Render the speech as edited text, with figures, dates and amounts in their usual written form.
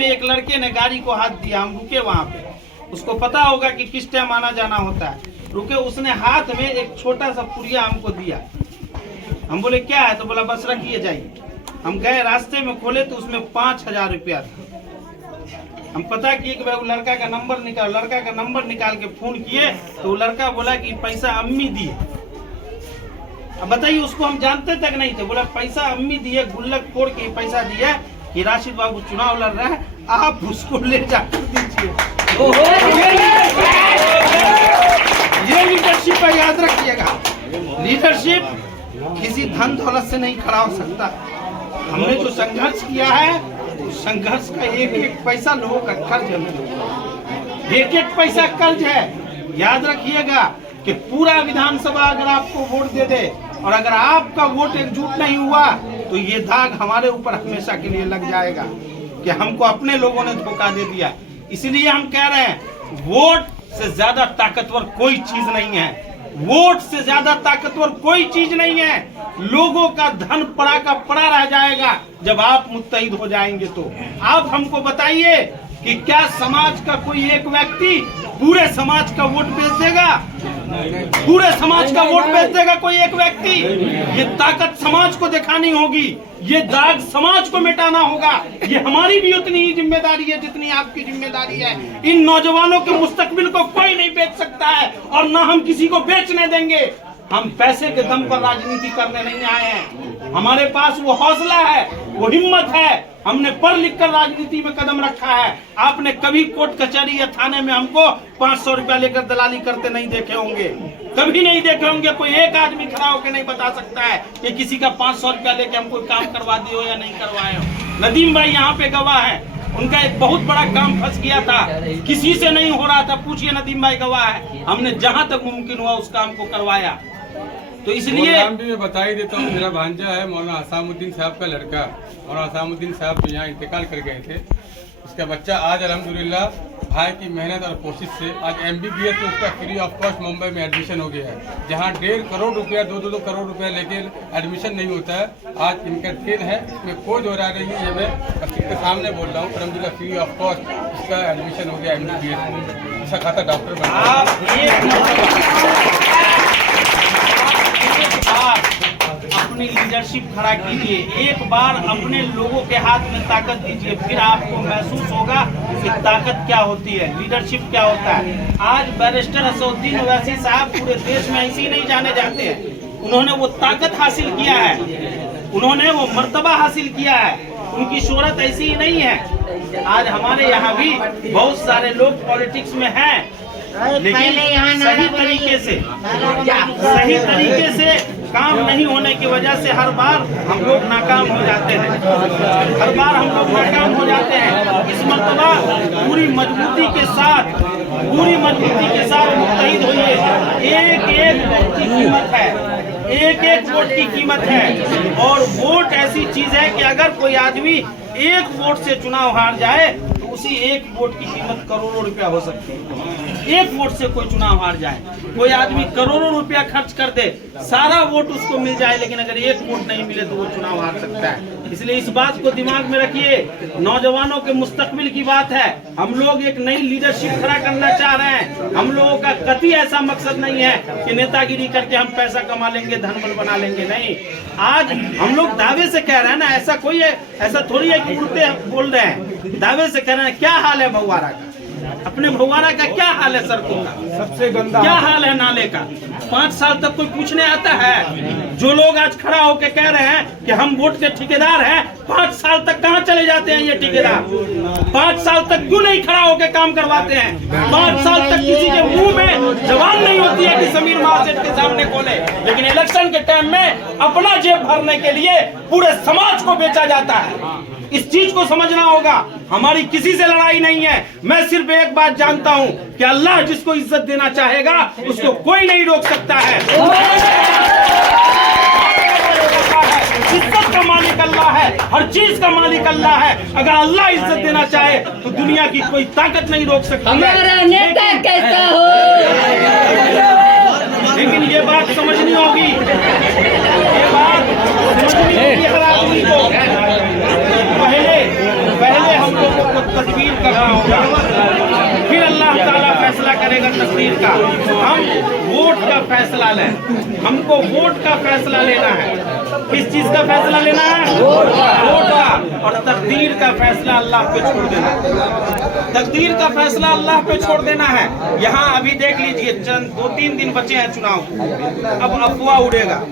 में एक लड़के ने गाड़ी को हाथ दिया, हम रुके वहाँ पे, उसको पता होगा कि किस टाइम आना जाना होता है, रुके, उसने हाथ में एक छोटा सा पुड़िया हमको दिया। हम बोले क्या है, तो बोला बस रखिए जाइए। हम गए, रास्ते में खोले तो उसमें 5000 रुपया था। हम पता किए कि भाई वो लड़का का नंबर निकाल के फोन किए तो वो लड़का बोला कि पैसा अम्मी दिए। अब बताइए, उसको हम जानते तक नहीं थे, बोला पैसा अम्मी दिए, गुल्लक फोड़ के पैसा दिया कि राशिद बाबू चुनाव लड़ रहे हैं, आप उसको ले जाकर दीजिए। ये लीडरशिप है, याद रखिएगा। लीडरशिप किसी धन दौलत से नहीं खड़ा हो सकता। हमने जो संघर्ष किया है, संघर्ष का एक एक पैसा लोगों का कर्ज है, एक एक पैसा कर्ज है। याद रखिएगा कि पूरा विधानसभा अगर आपको वोट दे दे और अगर आपका वोट एकजुट नहीं हुआ तो ये दाग हमारे ऊपर हमेशा के लिए लग जाएगा कि हमको अपने लोगों ने धोखा दे दिया। इसलिए हम कह रहे हैं, वोट से ज्यादा ताकतवर कोई चीज नहीं है, वोट से ज्यादा ताकतवर कोई चीज नहीं है। लोगों का धन पड़ा का पड़ा रह जाएगा जब आप मुत्तहिद हो जाएंगे। तो आप हमको बताइए कि क्या समाज का कोई एक व्यक्ति पूरे समाज का वोट बेच देगा? पूरे समाज का वोट बेच देगा कोई एक व्यक्ति? ये ताकत समाज को दिखानी होगी, ये दाग समाज को मिटाना होगा। ये हमारी भी उतनी ही जिम्मेदारी है जितनी आपकी जिम्मेदारी है। इन नौजवानों के मुस्तकबिल को कोई नहीं बेच सकता है और ना हम किसी को बेचने देंगे। हम पैसे के दम पर राजनीति करने नहीं आए हैं, हमारे पास वो हौसला है, वो हिम्मत है। हमने पढ़ लिख कर राजनीति में कदम रखा है। आपने कभी कोर्ट कचहरी या थाने में हमको 500 रुपया लेकर दलाली करते नहीं देखे होंगे, कभी नहीं देखे होंगे। कोई एक आदमी खड़ा होकर नहीं बता सकता है कि किसी का 500 रुपया लेके हम कोई काम करवा दिए हो या नहीं करवाए हो। नदीम भाई यहाँ पे गवाह है, उनका एक बहुत बड़ा काम फंस गया था, किसी से नहीं हो रहा था, पूछिए नदीम भाई गवाह है। हमने जहाँ तक मुमकिन हुआ उस काम को करवाया। तो इसलिए नाम भी मैं बता ही देता हूँ, मेरा भांजा है मौलाना असामुद्दीन साहब का लड़का। मौलाना असामुद्दीन साहब जो यहाँ इंतकाल कर गए थे, उसका बच्चा आज अल्हम्दुलिल्लाह भाई की मेहनत और कोशिश से आज MBBS में उसका फ्री ऑफ कॉस्ट मुंबई में एडमिशन हो गया है, जहाँ 1.5 करोड़ रुपया 2 करोड़ रुपया लेके एडमिशन नहीं होता है। आज इनका ट्रेन है, इसमें कोई दोहरा नहीं है। ये मैं सबके सामने बोल रहा हूँ, अल्हम्दुलिल्लाह फ्री ऑफ कॉस्ट इसका एडमिशन हो गया MBBS में। अच्छा खासा डॉक्टर बना। अपनी लीडरशिप खड़ा कीजिए, एक बार अपने लोगों के हाथ में ताकत दीजिए, फिर आपको महसूस होगा कि ताकत क्या होती है, लीडरशिप क्या होता है। आज बैरिस्टर असदुद्दीन ओवैसी साहब पूरे देश में ऐसे ही नहीं जाने जाते हैं। उन्होंने वो ताकत हासिल किया है, उन्होंने वो मर्तबा हासिल किया है, उनकी शोहरत ऐसी ही नहीं है। आज हमारे यहाँ भी बहुत सारे लोग पॉलिटिक्स में हैं, लेकिन सही तरीके से काम नहीं होने की वजह से हर बार हम लोग नाकाम हो जाते हैं, हर बार हम लोग नाकाम हो जाते हैं। इस मर्तबा पूरी मजबूती के साथ मुत्तहिद होइए। एक एक वोट की कीमत है, एक एक वोट की कीमत है। और वोट ऐसी चीज है कि अगर कोई आदमी एक वोट से चुनाव हार जाए तो उसी एक वोट की कीमत करोड़ों रुपया हो सकती है। एक वोट से कोई चुनाव हार जाए, कोई आदमी करोड़ों रुपया खर्च कर दे, सारा वोट उसको मिल जाए, लेकिन अगर एक वोट नहीं मिले तो वो चुनाव हार सकता है। इसलिए इस बात को दिमाग में रखिए, नौजवानों के मुस्तकबिल की बात है। हम लोग एक नई लीडरशिप खड़ा करना चाह रहे हैं। हम लोगों का कतई ऐसा मकसद नहीं है कि नेतागिरी करके हम पैसा कमा लेंगे, धनबल बना लेंगे, नहीं। आज हम लोग दावे से कह रहे हैं ना, ऐसा कोई है, ऐसा थोड़ी है कि उल्टे बोल रहे हैं, दावे से कह रहे हैं। क्या हाल है भगवारा का, अपने भगवारा का क्या हाल है, सड़कों का सबसे गंदा क्या हाल है, नाले का। 5 साल तक कोई पूछने आता है? जो लोग आज खड़ा होकर कह रहे हैं कि हम वोट के ठेकेदार हैं, 5 साल तक कहाँ चले जाते हैं ये ठेकेदार? 5 साल तक क्यों नहीं खड़ा होकर काम करवाते हैं? 5 साल तक किसी के मुंह में जबान नहीं होती है कि समीर महासेठ के सामने खोले, लेकिन इलेक्शन के टाइम में अपना जेब भरने के लिए पूरे समाज को बेचा जाता है। इस चीज को समझना होगा। हमारी किसी से लड़ाई नहीं है। मैं सिर्फ एक बात जानता हूं कि अल्लाह जिसको इज्जत देना चाहेगा उसको कोई नहीं रोक सकता है। इज्जत का मालिक अल्लाह है, हर चीज का मालिक अल्लाह है। अगर अल्लाह इज्जत देना चाहे तो दुनिया की कोई ताकत नहीं रोक सकती। हमारा नेता कैसा हो, लेकिन ये बात समझनी होगी, ये बात समझनी होगी हर आदमी को। पहले हम लोगों को करेगा तकदीर का। हम वोट का फैसला लें, हमको वोट का फैसला लेना है। किस चीज का फैसला लेना है? वोट का। और तकदीर का फैसला अल्लाह पे छोड़ देना है। तकदीर का फैसला अल्लाह पे छोड़ देना है। यहाँ अभी देख लीजिए, चंद 2-3 दिन बचे हैं चुनाव, अब अफवाह उड़ेगा।